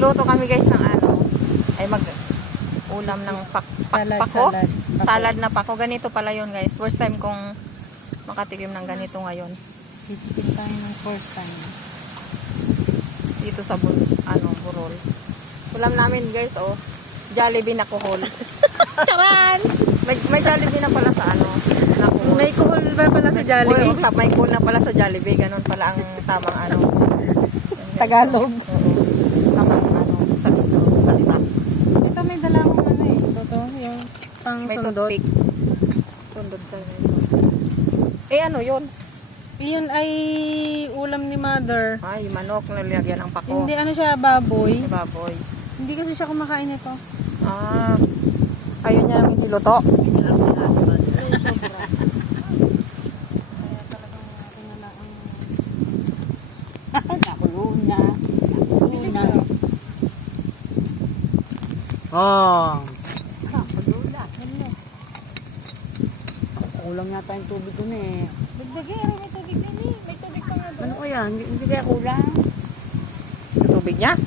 Magluto kami guys ng ano, ay ulam ng pako. Salad na pako. Ganito pala yun guys. First time kong makatikim ng ganito ngayon. Titik tayo ng first time. Dito sa Burol. Ulam namin guys, oh. Jollibee na kuhol. Charan! May Jollibee na pala sa na kuhol. May kuhol ba pala sa Jollibee? Oo, may kuhol na pala sa Jollibee. Ganun pala ang tamang Tagalog. Oo. Tamang salita. Ito may dala akong Ito, yung pang May sundot. toothpick. Sundot sa ano yun? Iyon ay ulam ni mother. Ay, manok na nilagyan ng pako. Hindi, ano siya, baboy. May baboy. Hindi kasi siya kumakain ito. Ah, ayun niya namin niluto. Kaya talagang natin na lang nakulong na. Oh. Kulang yata yung tubig dun eh. Dagdagay, may tubig din eh. May tubig pa nga doon. Ano kaya? Hindi kaya kulang? Tubig niya?